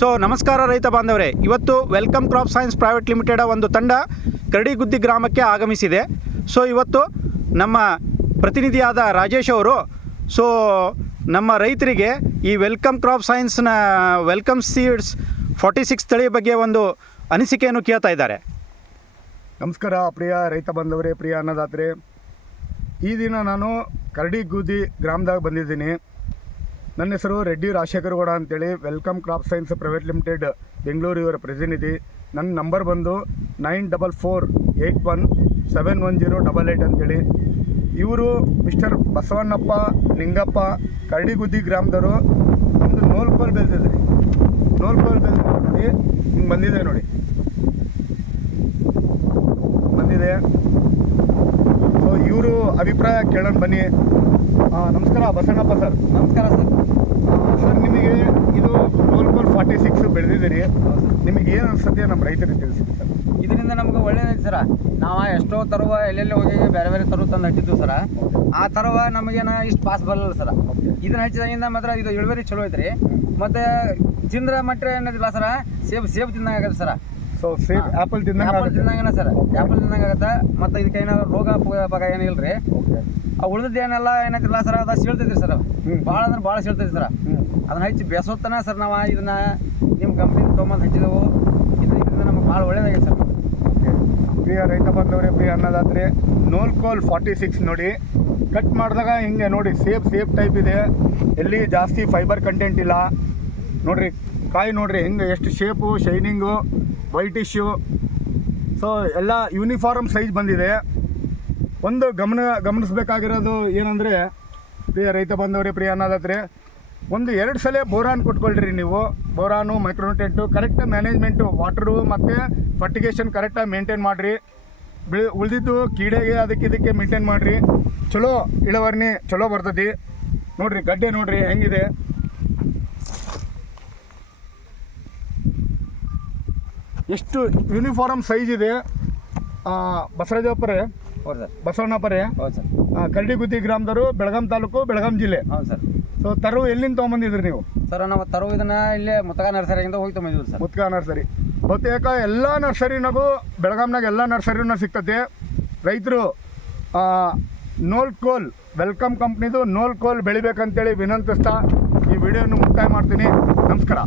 So ನಮಸ್ಕಾರ ರೈತ ಬಾಂಧವರೇ, ಇವತ್ತು welcome crop science private limited ಒಂದು ತಂಡ ಕರಡಿಗುದ್ದಿ ಗ್ರಾಮಕ್ಕೆ ಆಗಮಿಸಿದೆ. ಸೊ ಇವತ್ತು ನಮ್ಮ ಪ್ರತಿನಿಧಿಯಾದ ರಾಜೇಶ್ ಅವರು ನಮ್ಮ ರೈತರಿಗೆ ಈ ವೆಲ್ಕಮ್ ಕ್ರಾಪ್ ಸೈನ್ಸ್ನ ವೆಲ್ಕಮ್ ಸೀಡ್ಸ್ 46 ತಳಿ ಬಗ್ಗೆ ಒಂದು ಅನಿಸಿಕೆಯನ್ನು ಕೇಳ್ತಾ ಇದ್ದಾರೆ. ನಮಸ್ಕಾರ ಪ್ರಿಯ ರೈತ ಬಾಂಧವರೇ, ಪ್ರಿಯ ಅನ್ನದಾತರೇ. ಈ ದಿನ ನಾನು ಕರಡಿಗುದ್ದಿ ಗ್ರಾಮದಾಗ ಬಂದಿದ್ದೀನಿ. ನನ್ನ ಹೆಸರು ರೆಡ್ಡಿ ರಾಜಶೇಖರ್ ಗೌಡ ಅಂತೇಳಿ, welcome crop science private limited Bengaluru ಇವರ ಪ್ರತಿನಿಧಿ. ನನ್ನ ನಂಬರ್ ಬಂದು 9448171088 ಅಂತೇಳಿ. ಇವರು ಮಿಸ್ಟರ್ ಬಸವಣ್ಣಪ್ಪ ನಿಂಗಪ್ಪ ಕರಡಿಗುದ್ದಿ ಗ್ರಾಮದವರು. ನಮ್ಮದು ನೋಲ್ಕೋಲ್ ಬೆಳೆದಿದೆ ರೀ. ನೋಲ್ಕೋಲ್ ಬೆಳೆದ ನೋಡಿ, ಹಿಂಗೆ ಬಂದಿದೆ ನೋಡಿ, ಬಂದಿದೆ. ಸೊ ಇವರು ಅಭಿಪ್ರಾಯ ಕೇಳೋಣ ಬನ್ನಿ. ನಮಸ್ಕಾರ ಬಸವಣ್ಣಪ್ಪ ಸರ್. ನಮಸ್ಕಾರ ಸರ್. ಸರ್, ನಿಮಗೆ ಇದು ನೋಲ್ಕೋಲ್ 46 ಬೆಳೆದಿದ್ದೀರಿ. ನಿಮಗೆ ಏನು ಅನಿಸುತ್ತೆ ನಮ್ಮ ರೈತರಿಗೆ ತಿಳಿಸಿ ಸರ್. ಇದರಿಂದ ನಮ್ಗೆ ಒಳ್ಳೇದೈತೆ ಸರ. ನಾವು ಎಷ್ಟೋ ತರುವ ಎಲ್ಲೆಲ್ಲಿ ಹೋಗಿ ಬೇರೆ ಬೇರೆ ತರುವ ತಂದು ಹಚ್ಚಿದ್ವು ಸರ. ಆ ತರುವ ನಮಗೇನು ಇಷ್ಟು ಪಾಸಿಬಲ್ ಅಲ್ಲ ಸರ. ಇದನ್ನ ಹಚ್ಚಿದಾಗಿಂದ ಮಾತ್ರ ಇದು ಇಳುವರಿ ಚಲೋ ಐತ್ರಿ. ಮತ್ತು ತಿಂದ್ರೆ ಮಟ್ಟ ಏನದಿಲ್ಲ ಸರ, ಸೇಬ್ ತಿಂದಂಗೆ ಆಗತ್ತೆ ಸರ. ಸೊ ಸೇಬ್ ಆ್ಯಪಲ್ ತಿಂದಂಗನ ಸರ್, ಆ್ಯಪಲ್ ತಿಂದಂಗೆ ಆಗತ್ತೆ. ಮತ್ತು ಇದಕ್ಕೆ ಏನಾದ್ರು ರೋಗ ಭಾಗ ಏನಿಲ್ಲ ರೀ. ಉಳಿದದ್ದು ಏನೆಲ್ಲ ಏನೈತಿಲ್ಲ ಸರ್, ಅದು ಸೀಳ್ತೈತಿ ಸರ್. ಭಾಳ ಅಂದ್ರೆ ಭಾಳ ಸೀಳ್ತೈತಿ ಸರ್. ಅದನ್ನ ಹಚ್ಚಿ ಬೇಸೋತನ ಸರ್ ನಾವು ಇದನ್ನ ನಿಮ್ಮ ಕಂಪ್ನಿ ತೊಗೊಂಬಂದು ಹಚ್ಚಿದೆವು. ಇದರಿಂದ ನಮ್ಗೆ ಭಾಳ ಒಳ್ಳೇದಾಗಿದೆ ಸರ್. ಪ್ರಿಯ ರೈತ ಬಾಂಧವರೇ, ಪ್ರಿಯ ಅನ್ನದಾತರೇ, ನೋಲ್ಕೋಲ್ 46 ನೋಡಿ, ಕಟ್ ಮಾಡಿದಾಗ ಹಿಂಗೆ ನೋಡಿ ಸೇಬ್ ಟೈಪ್ ಇದೆ. ಎಲ್ಲಿ ಜಾಸ್ತಿ ಫೈಬರ್ ಕಂಟೆಂಟ್ ಇಲ್ಲ ನೋಡ್ರಿ. ಕಾಯಿ ನೋಡ್ರಿ ಹಿಂಗೆ ಎಷ್ಟು ಶೇಪು, ಶೈನಿಂಗು, ವೈಟಿಶ್ಯೂ. ಸೊ ಎಲ್ಲ ಯೂನಿಫಾರ್ಮ್ ಸೈಜ್ ಬಂದಿದೆ. ಒಂದು ಗಮನಿಸಬೇಕಾಗಿರೋದು ಏನಂದರೆ, ಪ್ರಿಯ ರೈತ ಬಾಂಧವರೇ, ಪ್ರಿಯ ಅನ್ನದಾತರೇ, 2 ಸಲ ಬೋರಾನ್ ಕೊಟ್ಕೊಳ್ರಿ ನೀವು. ಬೋರಾನು, ಮೈಕ್ರೋನ್ಯೂಟ್ರಿಯೆಂಟು ಕರೆಕ್ಟಾಗಿ ಮ್ಯಾನೇಜ್ಮೆಂಟು, ವಾಟ್ರು ಮತ್ತು ಫರ್ಟಿಗೇಷನ್ ಕರೆಕ್ಟಾಗಿ ಮೇಂಟೈನ್ ಮಾಡಿರಿ. ಉಳಿದಿದ್ದು ಕೀಡೆಗೆ ಇದಕ್ಕೆ ಮೇಂಟೈನ್ ಮಾಡಿರಿ. ಚಲೋ ಇಳುವರಿ ಚಲೋ ಬರ್ತೈತಿ. ನೋಡಿರಿ ಗಡ್ಡೆ ನೋಡಿರಿ ಹೆಂಗಿದೆ. ಎಷ್ಟು ಯೂನಿಫಾರ್ಮ್ ಸೈಜ್ ಇದೆ. ಬಸವರಾಜಪ್ಪರೇ, ಹೌದು ಸರ್. ಬಸವಣ್ಣಪ್ಪರೇ, ಹೌದು ಸರ್. ಕರಡಿಗುದ್ದಿ ಗ್ರಾಮದವರು, ಬೆಳಗಾಂ ತಾಲೂಕು, ಬೆಳಗಾಂ ಜಿಲ್ಲೆ. ಹೌದು ಸರ್. ಸೊ ತರು ಎಲ್ಲಿಂದ ತೊಗೊಂಬಂದಿದ್ರಿ ನೀವು? ಸರ್ ನಾವು ತರುವ ಇದನ್ನ ಇಲ್ಲೇ ಮುತ್ತಗ ನರ್ಸರಿಯಿಂದ ಹೋಗಿ ತೊಗೊಂಡಿದ್ವಿ ಸರ್. ಮುತ್ಕ ನರ್ಸರಿ ಬಹುತೇಕ ಎಲ್ಲ ನರ್ಸರಿನಾಗೂ, ಬೆಳಗಾಂನಾಗ ಎಲ್ಲ ನರ್ಸರಿನೂ ಸಿಗ್ತದೆ. ರೈತರು ನೋಲ್ಕೋಲ್ ವೆಲ್ಕಮ್ ಕಂಪ್ನಿದು ನೋಲ್ಕೋಲ್ ಬೆಳಿಬೇಕಂತೇಳಿ ವಿನಂತಿಸ್ತಾ ಈ ವಿಡಿಯೋನ ಮುಕ್ತಾಯ ಮಾಡ್ತೀನಿ. ನಮಸ್ಕಾರ.